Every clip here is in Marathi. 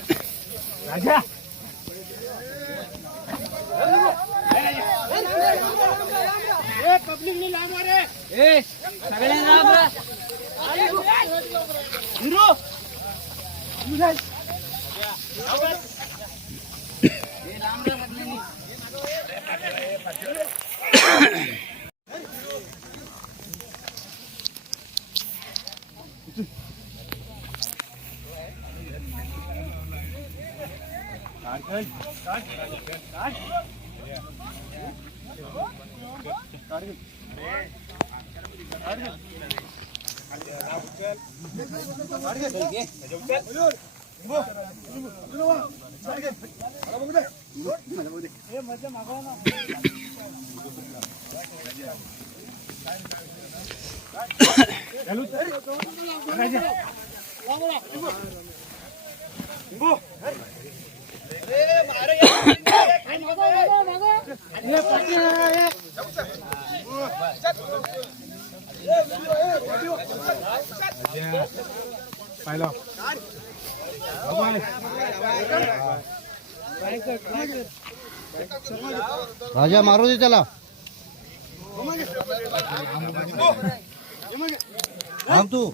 राजा पब्लिक लांब रे ए सगळ्यांनी लांब रे हिरो लांब रे पब्लिक राजा मारू दे त्याला थांब तू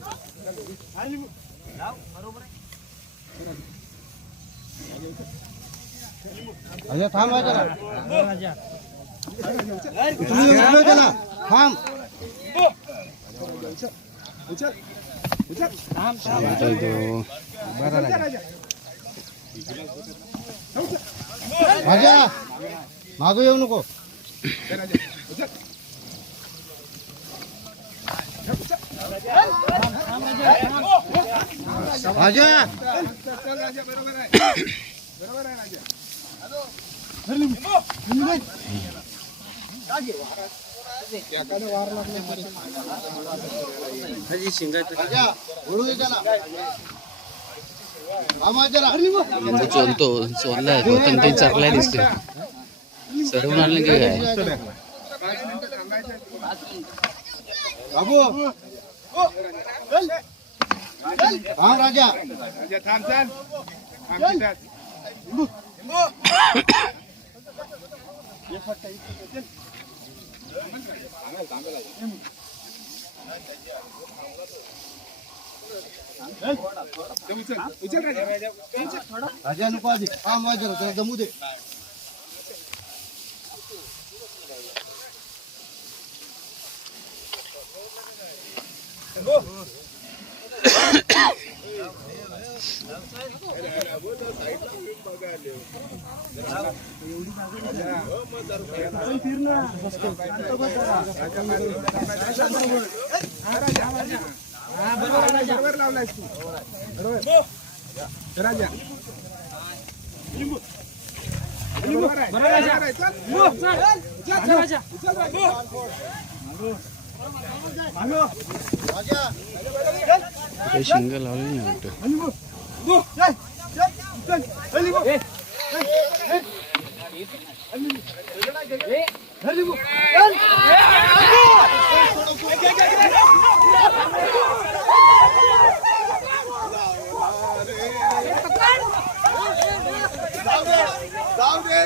राजा थांब राजा त्याला थांब राजा मागं येऊ नको राजा चोलतो चोरलाय तो पण ते चरलाय दिसते सर्वून आणलं की काय बाबू हा राजा राजा नको आधी थांब वाजरा त्याला जमू दे शिंग लावली नाही जाऊ दे